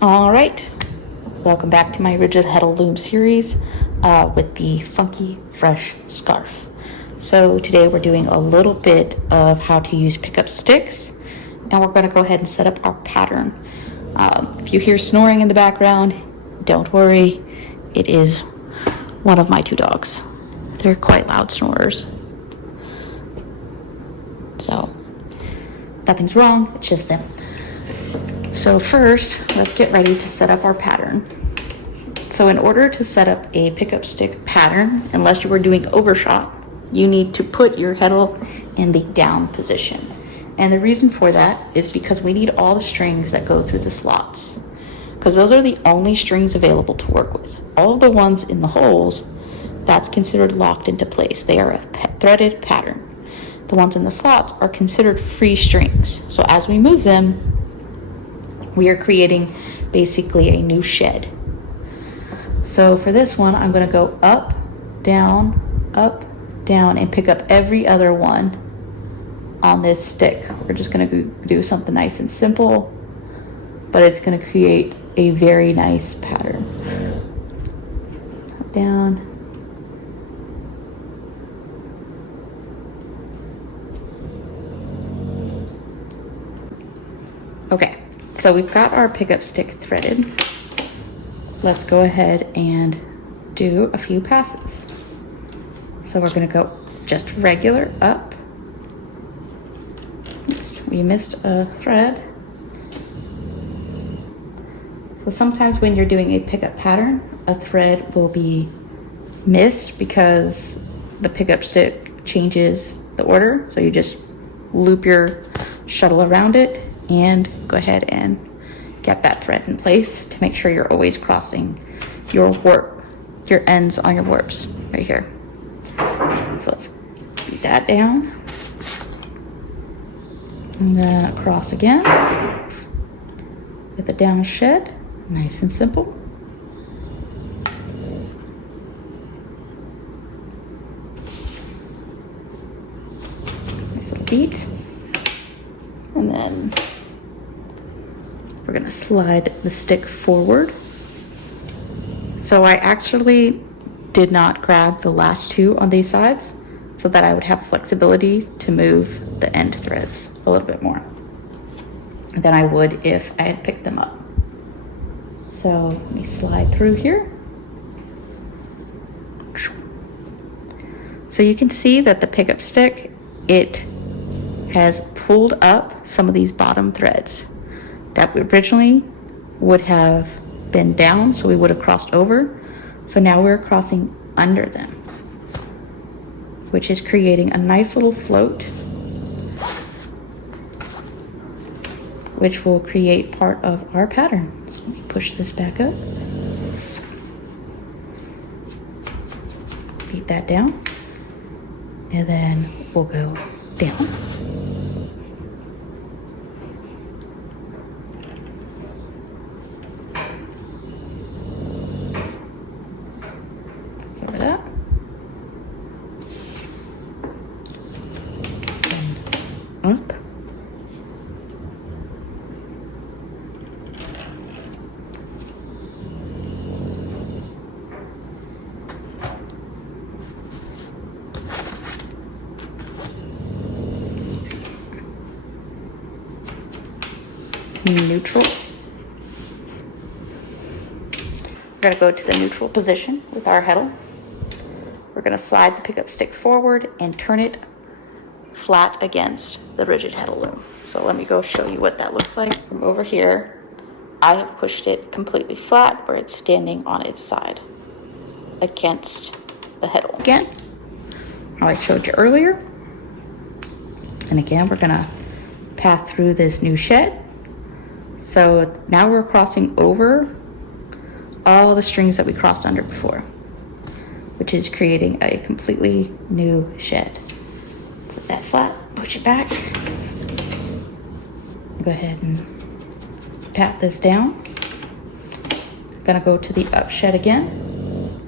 All right, welcome back to my Rigid Heddle Loom series with the funky fresh scarf. So today we're doing a little bit of how to use pickup sticks, and we're going to go ahead and set up our pattern. If you hear snoring in the background, don't worry, it is one of my two dogs. They're quite loud snorers. So nothing's wrong, it's just them. So first, let's get ready to set up our pattern. So in order to set up a pickup stick pattern, unless you were doing overshot, you need to put your heddle in the down position. And the reason for that is because we need all the strings that go through the slots, because those are the only strings available to work with. All of the ones in the holes, that's considered locked into place. They are a threaded pattern. The ones in the slots are considered free strings. So as we move them, we are creating basically a new shed. So for this one, I'm going to go up, down, and pick up every other one on this stick. We're just going to do something nice and simple, but it's going to create a very nice pattern. Up, down. Okay, so we've got our pickup stick threaded. Let's go ahead and do a few passes. So we're going to go just regular up. Oops, we missed a thread. So sometimes when you're doing a pickup pattern, a thread will be missed because the pickup stick changes the order. So you just loop your shuttle around it and go ahead and get that thread in place to make sure you're always crossing your ends on your warps right here. So let's beat that down. And then across again with the down shed, nice and simple. Nice little beat. And then we're going to slide the stick forward. So I actually did not grab the last two on these sides so that I would have flexibility to move the end threads a little bit more than I would if I had picked them up. So let me slide through here. So you can see that the pickup stick, it has pulled up some of these bottom threads that originally would have been down, so we would have crossed over. So now we're crossing under them, which is creating a nice little float, which will create part of our pattern. So let me push this back up. Beat that down. And then we'll go down. Over that. And up. Neutral. We're going to go to the neutral position with our heddle. We're going to slide the pickup stick forward and turn it flat against the Rigid Heddle Loom. So let me go show you what that looks like from over here. I have pushed it completely flat where it's standing on its side against the heddle. Again, how I showed you earlier. And again, we're going to pass through this new shed. So now we're crossing over all the strings that we crossed under before, which is creating a completely new shed. Set that flat, push it back. Go ahead and pat this down. Gonna go to the up shed again.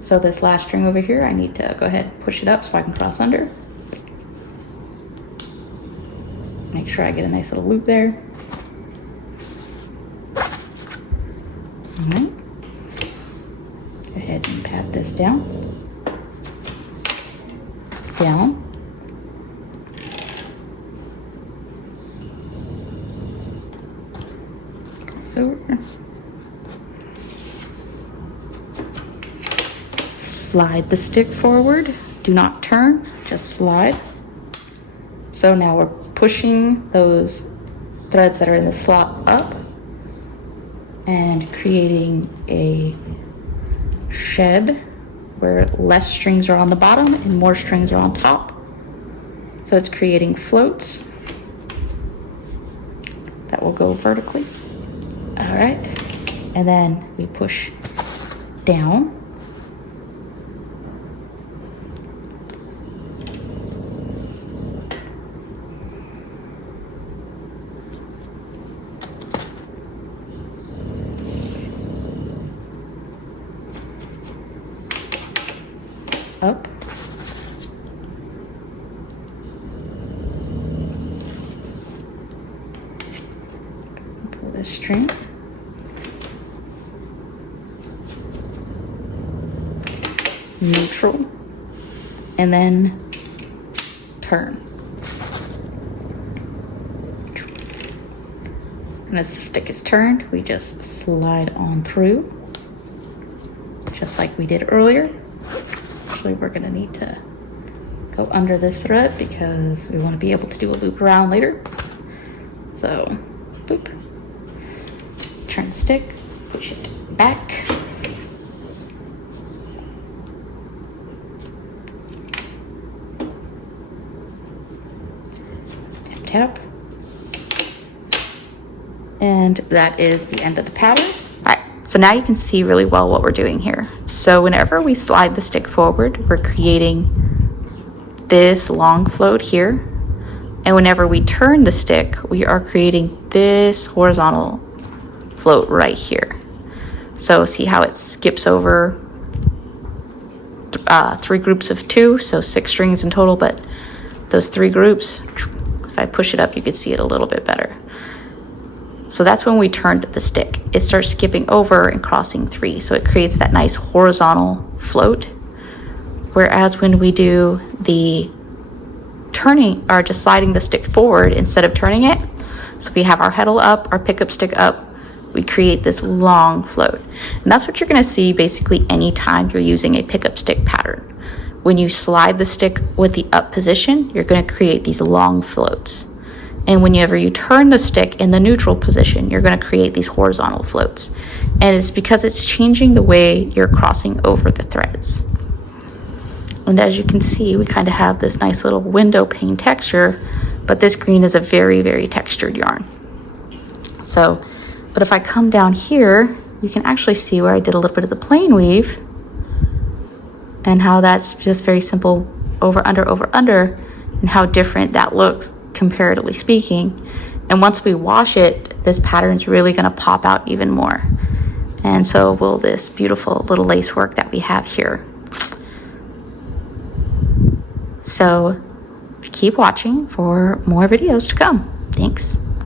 So this last string over here, I need to go ahead and push it up so I can cross under. Make sure I get a nice little loop there. All right. Go ahead and pat this down. Down. So slide the stick forward. Do not turn, just slide. So now we're pushing those threads that are in the slot up and creating a shed where less strings are on the bottom and more strings are on top. So it's creating floats that will go vertically. All right, and then we push down. Up. Pull this string. Neutral. And then turn. And as the stick is turned, we just slide on through, just like we did earlier. Actually, we're gonna need to go under this thread because we want to be able to do a loop around later. So, loop, turn stick, push it back. Tap, tap. And that is the end of the pattern. All right, so now you can see really well what we're doing here. So whenever we slide the stick forward, we're creating this long float here. And whenever we turn the stick, we are creating this horizontal float right here. So see how it skips over 3 groups of 2, so 6 strings in total, but those 3 groups, if I push it up, you can see it a little bit better. So that's when we turned the stick. It starts skipping over and crossing 3. So it creates that nice horizontal float. Whereas when we do the turning, or just sliding the stick forward instead of turning it, so we have our heddle up, our pickup stick up, we create this long float. And that's what you're gonna see basically anytime you're using a pickup stick pattern. When you slide the stick with the up position, you're gonna create these long floats. And whenever you turn the stick in the neutral position, you're going to create these horizontal floats. And it's because it's changing the way you're crossing over the threads. And as you can see, we kind of have this nice little window pane texture, but this green is a very, very textured yarn. So, but if I come down here, you can actually see where I did a little bit of the plain weave and how that's just very simple over, under, and how different that looks comparatively speaking. And once we wash it, this pattern is really going to pop out even more. And so will this beautiful little lace work that we have here. So keep watching for more videos to come. Thanks.